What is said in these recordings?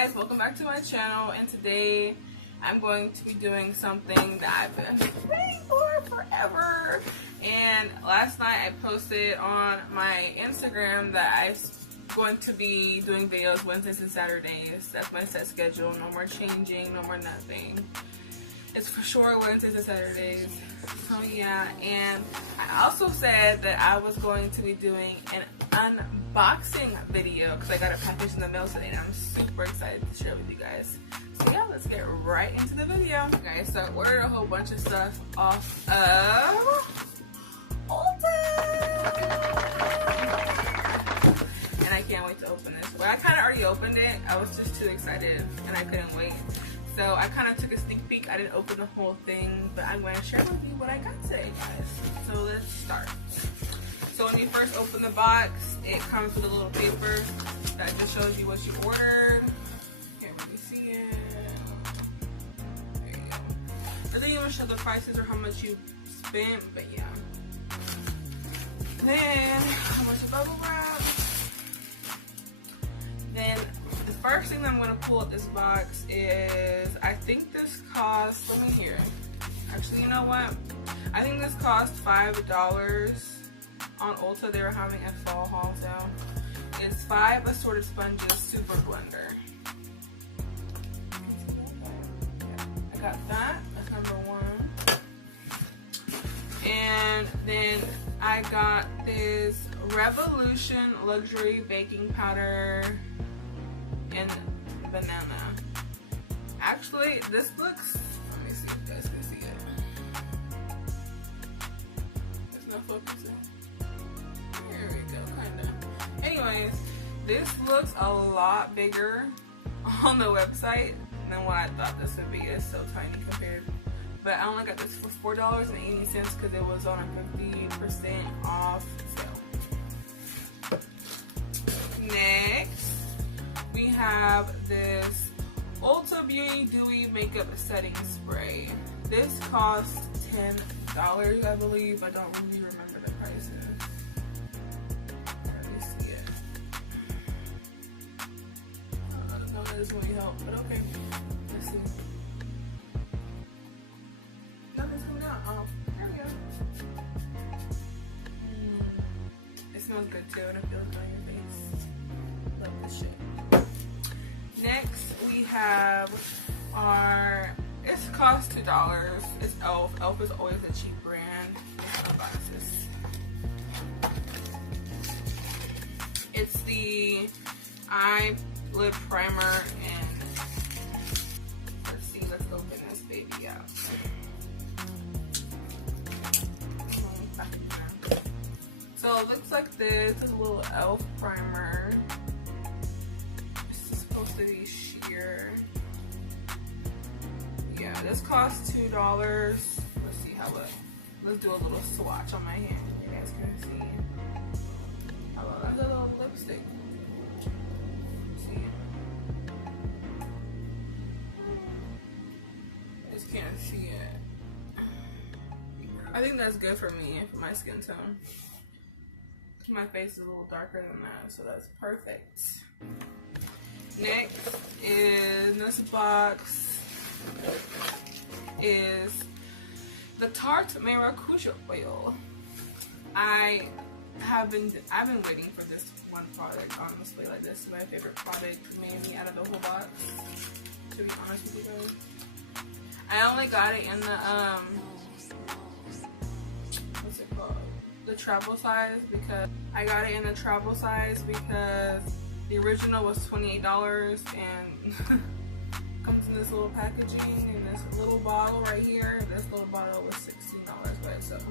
guys, welcome back to my channel, and today I'm going to be doing something that I've been waiting for forever. And last night I posted on my Instagram that I'm going to be doing videos Wednesdays and Saturdays. That's my set schedule. No more changing, no more nothing. It's for sure Wednesdays and Saturdays. So yeah, and I also said that I was going to be doing an unboxing video because I got a package in the mail today and I'm super excited to share with you guys. So yeah, let's get right into the video. Okay, so I ordered a whole bunch of stuff off of Ulta. And I can't wait to open this. Well, I kind of already opened it. I was just too excited and I couldn't wait. So I kind of took a sneak peek. I didn't open the whole thing, but I'm going to share with you what I got today, guys. So let's start. So when you first open the box, it comes with a little paper that just shows you what you ordered. Can't really see it. There you go. It doesn't even show the prices or how much you spent, but yeah. Then a bunch of bubble wrap. Then the first thing that I'm going to pull out this box is, I think this cost, let me hear. Actually, you know what? I think this cost $5 on Ulta. They were having a fall haul sale. It's 5 assorted sponges super blender. Yeah, I got that. That's number 1. And then I got this Revolution luxury baking powder in banana. Actually, this looks, let me see if you guys can see it. There's no focusing. Here we go, kinda. Anyways, this looks a lot bigger on the website than what I thought this would be. It's so tiny compared. But I only got this for $4.80 because it was on a 50% off sale. Next, we have this Ulta Beauty Dewy Makeup Setting Spray. This cost $10, I believe. I don't really remember the prices. Let me see it. No, that doesn't really help, but okay. Let's see. Nothing's coming out. Oh, there we go. It smells good too, and it feels good on your face. Love this shit. Next, we have our, it's cost $2. It's e.l.f. e.l.f. is always a cheap brand. It's the eye lip primer, and let's see, let's open this baby out. So it looks like this is a little e.l.f. primer. This is supposed to be sheer. Yeah, this costs $2. Let's see how it, let's do a little swatch on my hand. You guys can see. How about that's a little lipstick? See? I just can't see it. I think that's good for me, for my skin tone. My face is a little darker than that, so that's perfect. Next in this box is the Tarte Maracuja oil. I've been waiting for this one product, honestly. Like, this is my favorite product, maybe out of the whole box, to be honest with you guys. I only got it in the what's it called? The travel size, because I got it in the travel size because the original was $28 and comes in this little packaging and this little bottle right here. This little bottle was $16 by itself.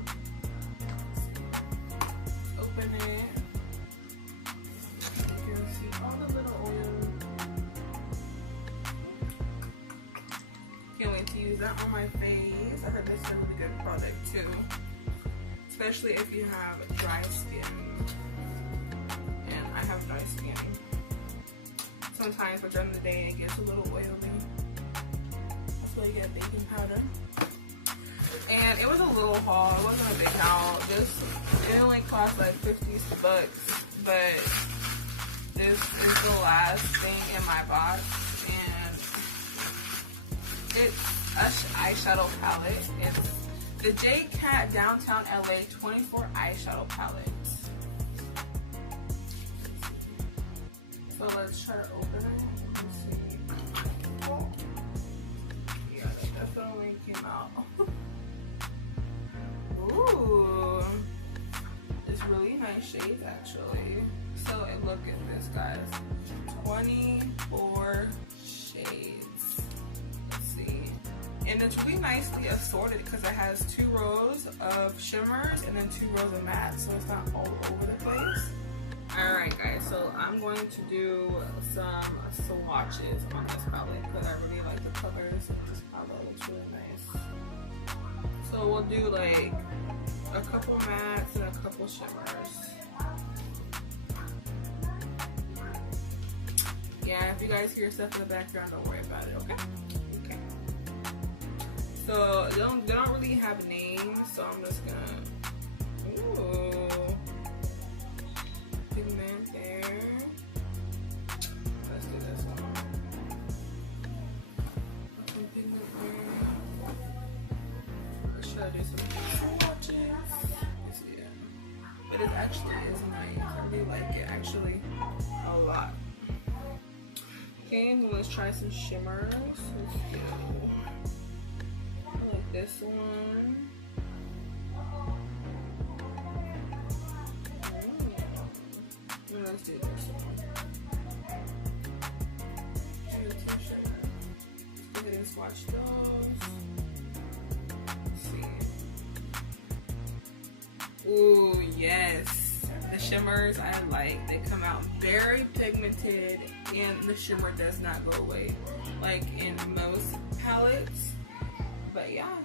Open it. You can see all the little oil. Can't wait to use that on my face. I heard this is a really good product too, especially if you have dry skin. And I have dry skin. Sometimes during the day it gets a little oily. That's why you get baking powder. And it was a little haul. It wasn't a big haul. It only cost like 50 bucks, but this is the last thing in my box, eyeshadow palette. It's the J Cat Downtown LA 24 eyeshadow palette. So let's try to open it. Let's see. Oh. Yeah, that definitely came out. Ooh. It's really nice shades actually. So look at this, guys. 24 shades. Let's see. And it's really nicely assorted because it has 2 rows of shimmers and then 2 rows of mattes, so it's not all over the place. Alright guys, so I'm going to do some swatches on this palette because I really like the colors. This palette looks really nice. So we'll do like a couple mattes and a couple shimmers. Yeah, if you guys hear stuff in the background, don't worry about it, okay? Okay. So they don't really have names, so I'm just gonna, ooh, pigment there. Let's do this one. Some pigment there. Let's try to do some swatches. Yeah. But it actually is nice. I really like it actually a lot. Okay, let's try some shimmers. Let's do, I like this one. And let's do this one. Do some shimmers. Let's go ahead and swatch those. Let's see. Ooh, yes. The shimmers I like. They come out very pigmented and the shimmer does not go away like in most palettes. But yeah,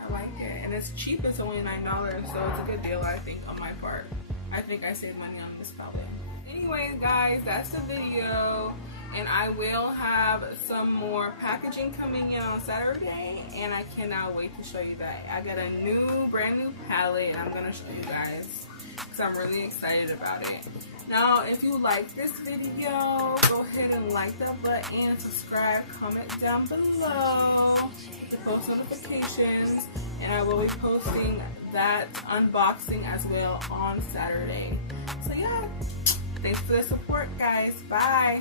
I like it. And it's cheap. It's only $9, so it's a good deal, I think, on my part. I think I saved money on this palette. Anyways, guys, that's the video. And I will have some more packaging coming in on Saturday, and I cannot wait to show you that. I got a brand new palette, and I'm going to show you guys because I'm really excited about it. Now, if you like this video, go ahead and like that button and subscribe, comment down below to post notifications, and I will be posting that unboxing as well on Saturday. So yeah, thanks for the support, guys. Bye.